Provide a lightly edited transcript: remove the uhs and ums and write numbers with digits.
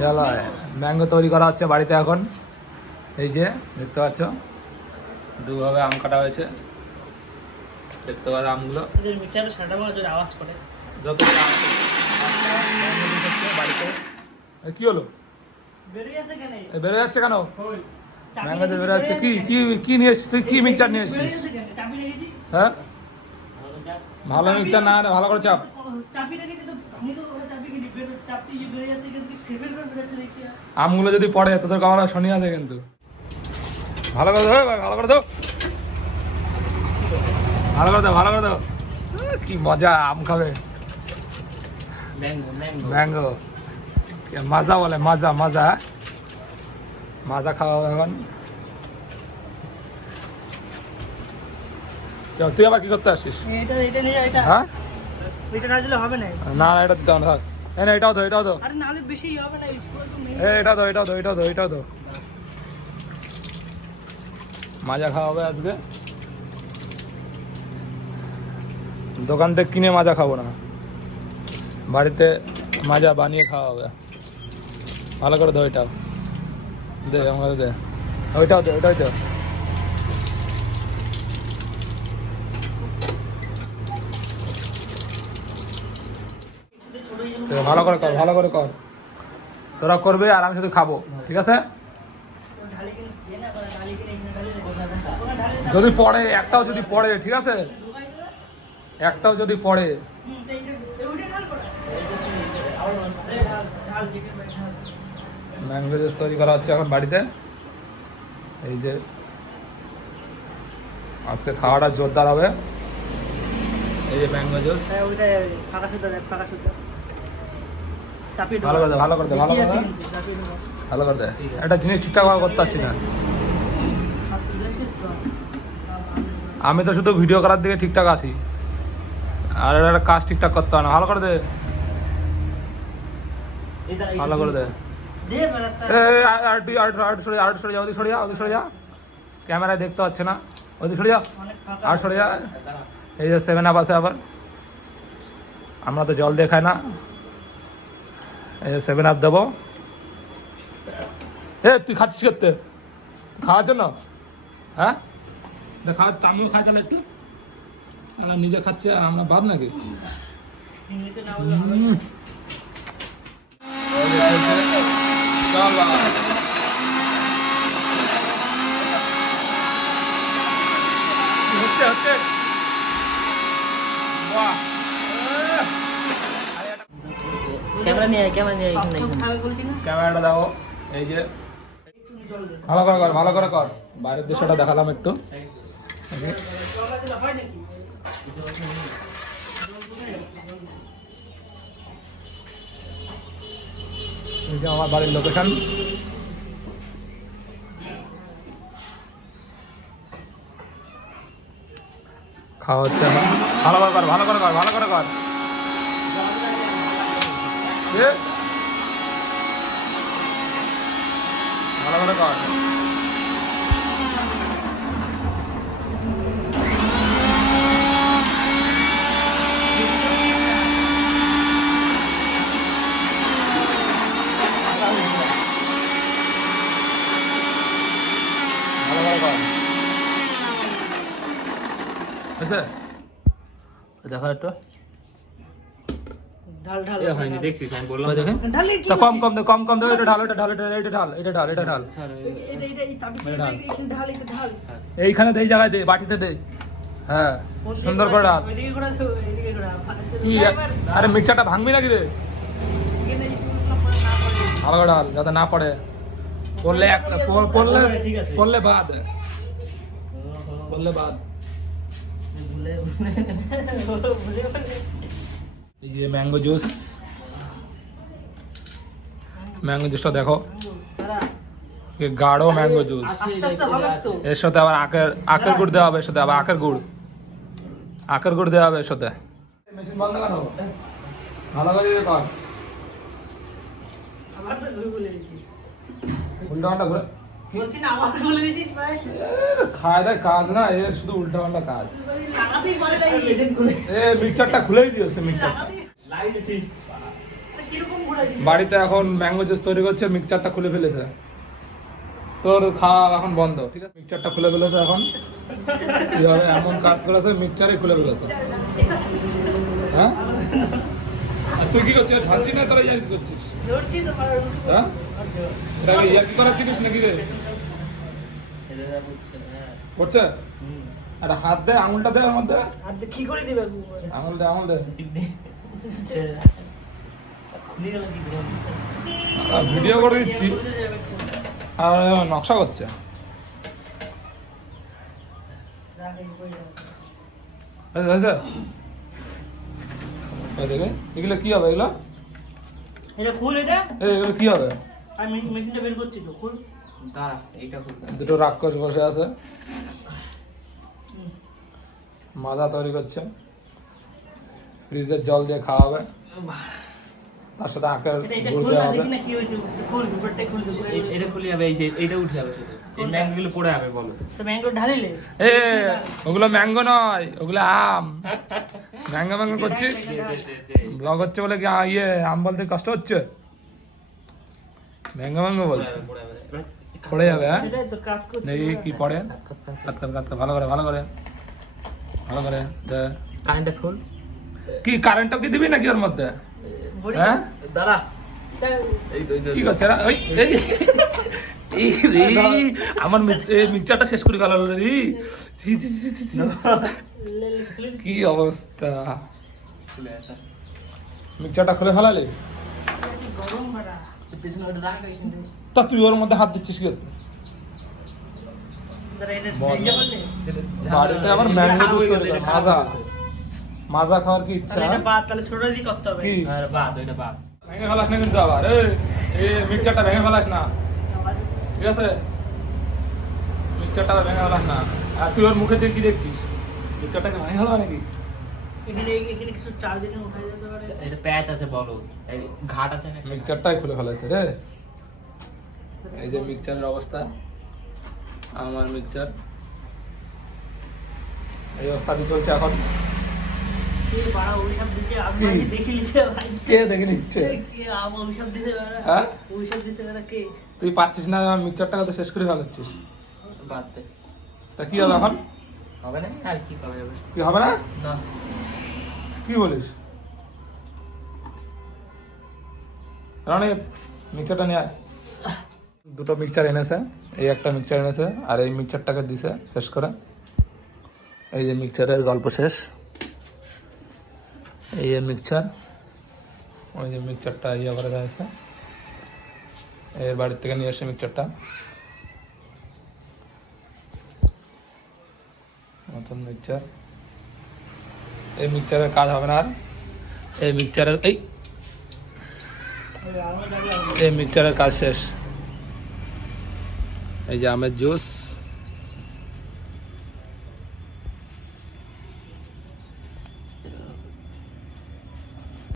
চলো ম্যাঙ্গো তৈরি করা হচ্ছে বাড়িতে এখন। এই যে দেখতে পাচ্ছ দুভাবে আম কাটা হয়েছে, দেখতে পাচ্ছ আমগুলো যত বাড়িতে। কি হলো বেরো যাচ্ছে কেন? ম্যাঙ্গোতে বেরো যাচ্ছে। কি কি কি নিয়ে এসছিস তুই? কি মিক্সচার নিয়ে এসছিস? হ্যাঁ ভালো মিক্সচার না, ভালো করে চাপ। আমগুলো যদি পড়ে তোদের খাবার শনি আছে কিন্তু। ভালো করে দাও ভাই, ভালো করে দাও, ভালো করে দাও, ভালো করে দাও। কি মজা আম খাবে। ম্যাঙ্গো মাজা বলে, মাজা মাজা মাজা খাওয়া হবে এখন। তুই আবার কি করতে আসছিস? হ্যাঁ না এটা দিতে হবে না, এটাও তো, এটাও তো, এটাও তো, এটাও তো, এটাও তো, এটাও তো মাজা খাওয়া হবে আজকে। দোকান থেকে কিনে মাজা খাবো না, বাড়িতে মাজা বানিয়ে খাওয়া হবে। ভালো করে দো, এটাও দে আমাকে দে, ওইটাও দে, ওইটাও দে। ভালো করে কর, ভালো করে কর, তোরা করবে আর আমি শুধু খাবো, ঠিক আছে? যদি পড়ে, একটাও যদি পড়ে, ঠিক আছে, একটাও যদি পড়ে। ম্যাঙ্গো জুস তৈরি করা হচ্ছে এখন বাড়িতে। এই যে আজকে খাওয়াটা জোরদার হবে। এই যে ম্যাঙ্গো জুস, ভালো করে দে, ভালো করে দে, ভালো করে দে, ভালো করে দে। একটা জিনিস ঠিকঠাক ভাবে করতে পারছি না আমি, তো শুধু ভিডিও করার দিকে ঠিকঠাক আছি, আর একটা কাজ ঠিকঠাক করতে হয় না। ভালো করে দে, ভালো করে দে। ক্যামেরায় দেখতে পাচ্ছে না, ওদিকে সরে যা, আর সরে যা। এই যে 7 আপ আছে আবার, আমরা তো জল দিয়ে খাই না, এই যে 7 আপ দেবো। তুই খাচ্ছিস করতে খাওয়ার জন্য? হ্যাঁ খাওয়া, আমিও খাই তাহলে একটু। নিজে খাচ্ছে আর আমরা বাদ নাকি? ক্যামেরাটা দাও। এই যে ভালো করে কর, ভালো করে কর। বাইরের দৃশ্যটা দেখালাম একটু। এই যে আমার বাড়ির লোকেশন। খাওয়া হচ্ছে এখন। ভালো করে কর, ভালো করে কর, ভালো করে কর। ভালো করে কর। দেখা একটু ঢাল ঢাল হয়নি, দেখছিস আমি বললাম দেখেন তো, কম কম দে, কম কম দে। এটা ঢাল, এটা ঢাল, এটা ঢাল, এটা ঢাল, এটা ঢাল, এইখানে দে, এই জায়গায় দে, বাটিতে দে। হ্যাঁ সুন্দর করে ঢাল। কি আরে মিক্সচারটা ভাঙবি নাকি রে? ভালো করে ঢাল যাতে না পড়ে। পড়লে পড়লে পড়লে বাদ, পড়লে বাদ। এই যে ম্যাঙ্গো জুস, ম্যাঙ্গো জুসটা দেখো, গাঢ় ম্যাঙ্গো জুস। এর সাথে আবার আখের গুড় দেওয়া হবে, এর সাথে আবার আখের গুড় দেওয়া হবে এর সাথে। মেশিন বন্ধ কেন? ভালো করে কর, উল্টা পাল্টা ঘুরে খায় দেয় কাজ না, এর শুধু উল্টা পাল্টা কাজ। মিক্সচারটা খুলেই দিয়েছে, মিক্সচারটা বাড়িতে এখন ম্যাঙ্গো জুস তৈরি করছে, মিক্সচারটা খুলে ফেলেছে। তোর খাওয়া এখন বন্ধ, ঠিক আছে? মিক্সচারটা খুলে ফেলেছে এখন। কি হবে, এমন কাজ করেছে মিক্সচারই খুলে ফেলেছে। হ্যাঁ, আর তুই কি করছিস? ঢালছিস না তোরা ইয়ার কি করছিস? হ্যাঁ, এটা ইয়ার কি করাচ্ছিস নাকি রে? করছে? আর হাত দে, আঙুলটা দে ওর মধ্যে। কি করে দিবে? আঙুল দে, আঙুল দে। ভিডিও করে দিচ্ছি আর নকশা করছে। এগুলো কি হবে? এগুলো এটা খুল, এটা এগুলো কি হবে? আমি মেশিনটা বের করছি তো, খুল। দাঁড়া, এইটা খুল। দুটো রাক্ষস বসে আছে, মাজা তৈরি করছে, ফ্রিজের জল দিয়ে খাওয়া হবে, তার সাথে আঁকের গুড় দেওয়া হবে। এটা খুলে যাবে, এইটা উঠে যাবে শুধু। এই ম্যাঙ্গোগুলো পড়ে যাবে, বলো। তো ম্যাঙ্গো ঢালিলে? ওগুলো ম্যাঙ্গো নয়, ওগুলো আম। ম্যাঙ্গো ম্যাঙ্গো করছিস? ব্লগ হচ্ছে বলে কি ইয়ে আম বলতে কষ্ট হচ্ছে? ম্যাঙ্গো ম্যাঙ্গো বলছে, পড়ে যাবে। হ্যাঁ, দেখি কি পড়ে। কাট কাট, ভালো করে ভালো করে ভালো করে। কারেন্টটা খুল। কি কারেন্টটা কি দিবি নাকি ওর মধ্যে? হ্যাঁ, দাঁড়া। কি করছে? আমার মিক্সচারটা শেষ করে গেল রে। কি অবস্থা, মিক্সচারটা খুলে ফেলালি? তা তুই ওর মধ্যে হাত দিচ্ছিস কি? বাড়িতে আবার ম্যাঙ্গো জুস তৈরি করে, মাজা খাওয়ার কি ইচ্ছা? তাহলে ছোট দিয়ে করতে হবে। কি বাদ। ভেঙে ফেলাস না কিন্তু আবার, এই মিক্সচারটা ভেঙে ফেলাস না, ঠিক আছে? মিক্সচারটা ভেঙে ফেলাস না। আর তুই ওর মুখে দিয়ে কি দেখছিস? মিক্সচারটাকে ভেঙে ফেলা নাকি? এখানে কিছু চার দিনে উঠাই যেতে পারে। এটা প্যাচ আছে, বলো। এই ঘাট আছে না? মিক্সচারটাই খুলে ফেলেছে রে। এই যে মিক্সচারের অবস্থা, আমার মিক্সচার এই অবস্থা কি চলছে এখন? কে দেখে নিচ্ছে? হ্যাঁ, তুই পাচ্ছিস না মিক্সচারটাকে তো শেষ করে ফেলাচ্ছিস। বাদ দে। তা কি হবে এখন? হবে না? আর কি করা যাবে? কি হবে না? না। কি বলিস? রনিত, মিক্সচারটা নিয়ে আয়। দুটো মিক্সচার এনেছে, এই একটা মিক্সচার এনেছে আর এই মিক্সচারটাকে দিছে শেষ করে। এই যে মিক্সচারের গল্প শেষ। এই যে মিক্সচার, ওই যে মিক্সচারটা ইয়ে করে গেছে, এর বাড়ির থেকে নিয়ে এসে মিক্সচারটা নতুন মিক্সচার। এই মিক্সচারের কাজ হবে না আর। এই মিক্সচারের এই মিক্সচারের কাজ শেষ। এই যে আমের জুস,